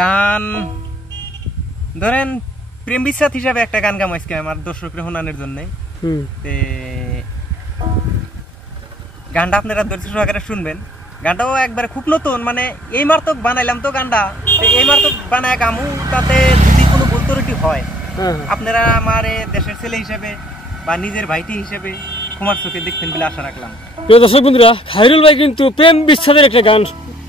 গান ধরেন প্রেম বিশ্বাস হিসাবে একটা গান গাম আজকে আমার দর্শকরা শোনানোর জন্য। গানটা আপনারা দর্শক সহকারে শুনবেন। গানটাও একবারে খুব নতুন, মানে এই মার তো বানাইলাম তো গানটা, এই মার তো বানায় গামু, তাতে যদি কোনো ভুল ত্রুটি হয় আপনারা আমার দেশের ছেলে হিসেবে বা নিজের ভাইটি হিসেবে ক্ষমার চোখে দেখতেন বলে আশা রাখলাম। প্রিয় দর্শক বন্ধুরা, খায়রুল ভাই কিন্তু প্রেম বিচ্ছেদের একটা গান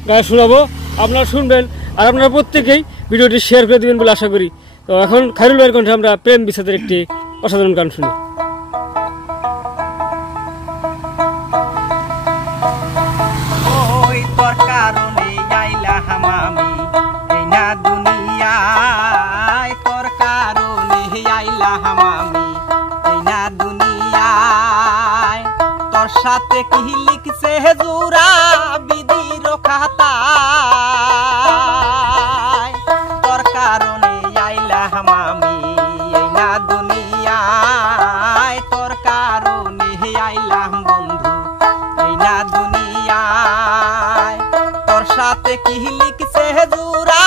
গায়ে শোনাবো, আপনারা শুনবেন আর আপনারা প্রত্যেকেই ভিডিওটি শেয়ার করে দিবেন বলে আশা করি। তো এখন খায়রুল ভাইয়ের কণ্ঠে আমরা প্রেম বিচ্ছেদের একটি অসাধারণ গান শুনি। ওই তোর কারণে আইলাম আমি এই না দুনিয়ায়, তোর কারণে আইলাম আমি এই না দুনিয়ায়, তোর সাথে কি লিখছে জোড়া বিধির খাতায়, তোর কারণে আইলাম আমি এই না দুনিয়ায়, তোর কারণে আইলাম বন্ধু এই না দুনিয়ায়, তোর সাথে কি লিখছে জোড়া